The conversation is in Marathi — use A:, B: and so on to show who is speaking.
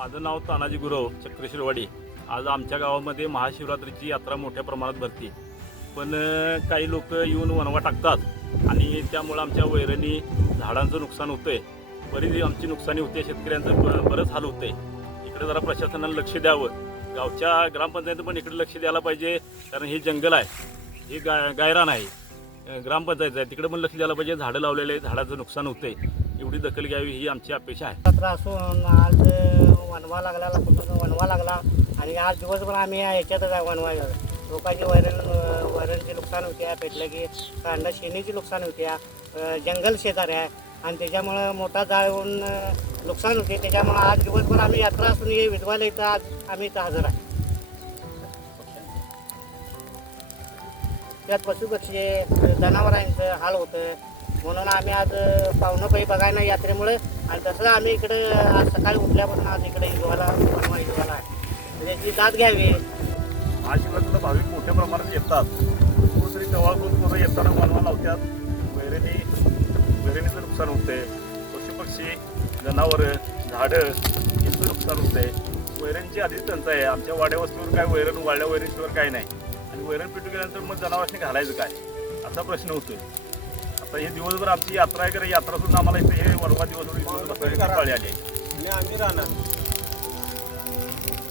A: माझं नाव तानाजी गुरव चक्रशिरवाडी. आज आमच्या गावामध्ये महाशिवरात्रीची यात्रा मोठ्या प्रमाणात भरते. पण काही लोक येऊन वनवा टाकतात आणि त्यामुळं आमच्या वैरणी झाडांचं नुकसान होतंय. बरीच आमची नुकसानी होते शेतकऱ्यांचं बरंच हाल होते. इकडे जरा प्रशासनानं लक्ष द्यावं. गावच्या ग्रामपंचायत पण इकडे लक्ष द्यायला पाहिजे कारण हे जंगल आहे. हे गा गायरान आहे. ग्रामपंचायत आहे तिकडे पण लक्ष द्यायला पाहिजे. झाडं लावलेले आहे झाडाचं नुकसान होते एवढी दखल घ्यावी ही आमची अपेक्षा आहे.
B: असून आज वनवा लागला कुठं वनवा लागला. आणि आज दिवसभर आम्ही ह्याच्यातच आहे वनवा लोकांची वैरण वैरणची नुकसान होते पेटलं की कांदा शेणीची नुकसान होते जंगल शेजारी आहे. आणि त्याच्यामुळं मोठा जाळ नुकसान होते. त्याच्यामुळं आज दिवसभर आम्ही यात्रा असून हे विधवाला इथं आज आम्ही इथं हजर आहे. त्यात पशुपक्षी जनावरांचं हाल होतं. म्हणून आम्ही आज पाहुणं काही बघायला यात्रेमुळे. आणि तसं आम्ही इकडे आज सकाळी उठल्यापासून आज इकडे हिरवाला वनवा हिरवाला त्याची दाद घ्यावी.
A: महाशिवरात्रीला भाविक मोठ्या प्रमाणात येतात. दुसरी जवळपास पुढे येताना वनवा लावतात वैरणीने वैरणीचं नुकसान होते पशुपक्षी जनावरं झाडं यांचं नुकसान होते वैरणची आधीच टंचाई आहे. आमच्या वाड्यावस्तीवर काय वैरण वाढल्या वैरणीवर काय नाही. आणि वैरण पेटू गेल्यानंतर मग जनावरांनी घालायचं काय? असा प्रश्न होतोय. आता हे दिवसभर आमची यात्रा आहे यात्रा सुद्धा आम्हाला इथे हे वरवा दिवसभर इथं आली आहे.
C: आणि आम्ही राहणार.